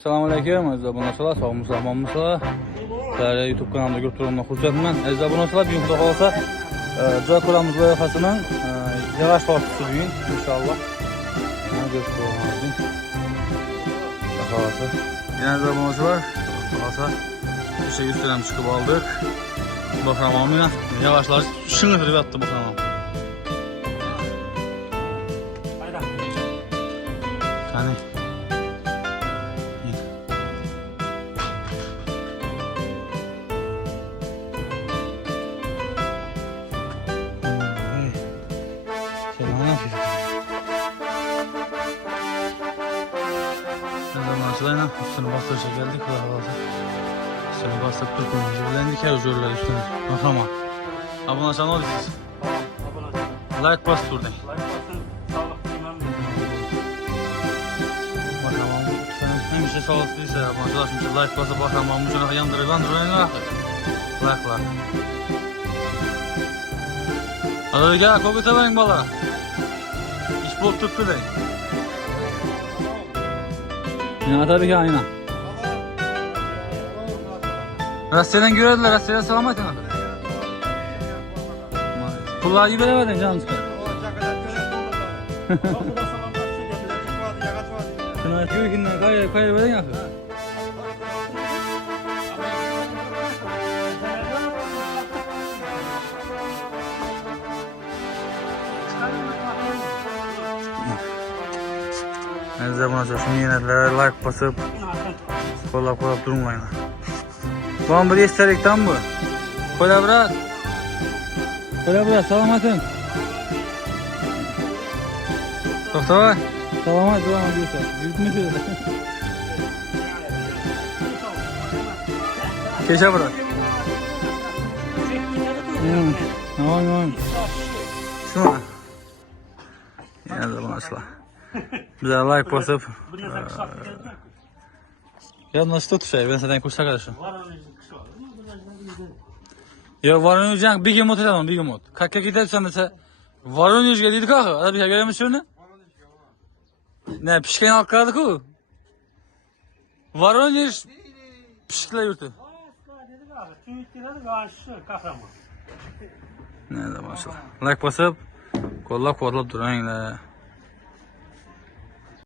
Assalamualaikum aziz obunachilar, sog'misiz, omonmisizlar? Sizlarga YouTube kanalida ko'rib turganimdan xursandman. Aziz obunachilar, bugun xudo xolasa joy ko'ramiz loyihasining yig'ash bosqichi bugun inshaalloh. Mana ko'rib turganingizdek. Xolasa. Yana aziz obunachilar, xolasa o'sha ustidan chiqib oldik. Baqramamina yig'ashlar shing'irib yotdi baqramam. Qani Zamançılarla üstünü bastırışa geldik. Üstünü bastırıp Türk'ümüzü bilendik ya üzerler üstünü. Bakalım. Abone olsanız oldu siz. Like bas turdun. Bakalım. Hem bir şey sağlıklıysa abone olsun. Like basa bakalım. Amcuna yandırıp Like. Hadi gel kokota verin bala. İş bol tuttu deyin. Ya tabii ki aynen. Rasya'dan görüyordular, Rasya'dan selamet edin. Pullar gibi veremedin canım sıkı. Şuna köyünden kayır verin ya. Ne zaman şunu yenerler, like basıp kollap durmayın. Bu an bir isterikten bu. Kola bırak, selametin. Doktor, selamet diyorsa. Yürütmüş öyle. Keşe bırak. Tamam. Şuna. Yine zaman asla. Bize like basıp ya nasıl tutuşay? Ben senden kuş arkadaşım. Ya Voronez'den bir gemot edemem, bir gemot. Kakka gidersen mesela Voronez'e dedik ha. Hadi bir şey göremez şunu. Ne pişken halklardık o. Voronez pişkile yurtu. Ne de maşallah. Like basıp kollap durayın.